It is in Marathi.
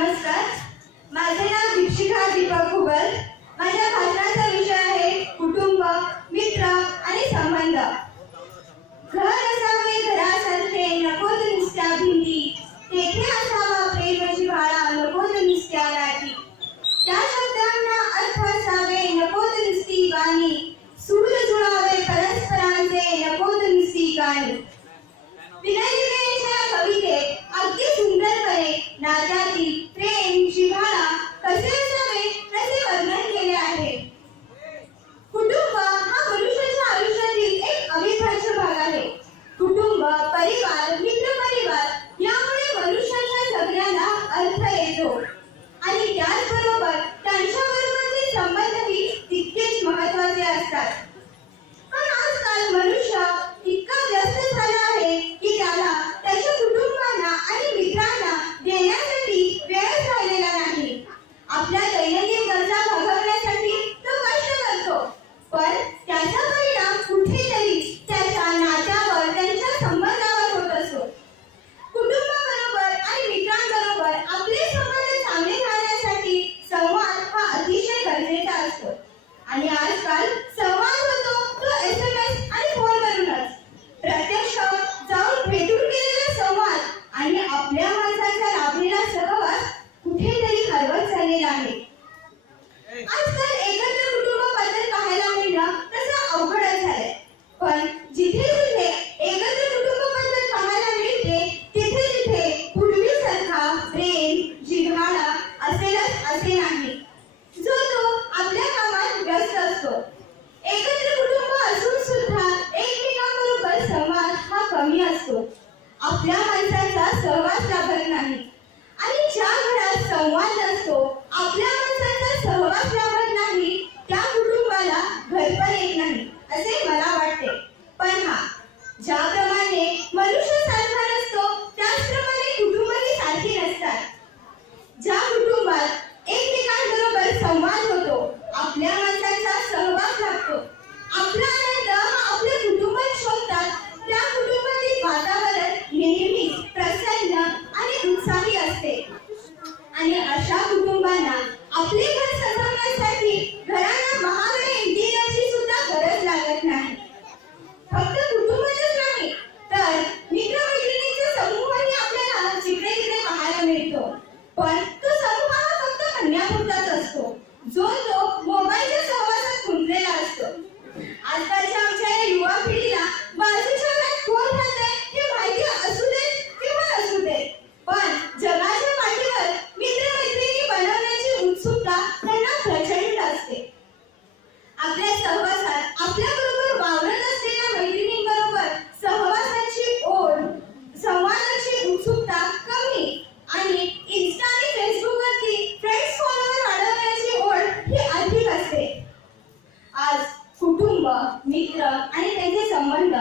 नमस्कार. माझे नाव दीक्षिता दीपक हुबल. माणसाचा लाभलेला सहवास कुठेतरी हरवत चाललेला आहे. आज मित्र आणि त्यांचे संबंध.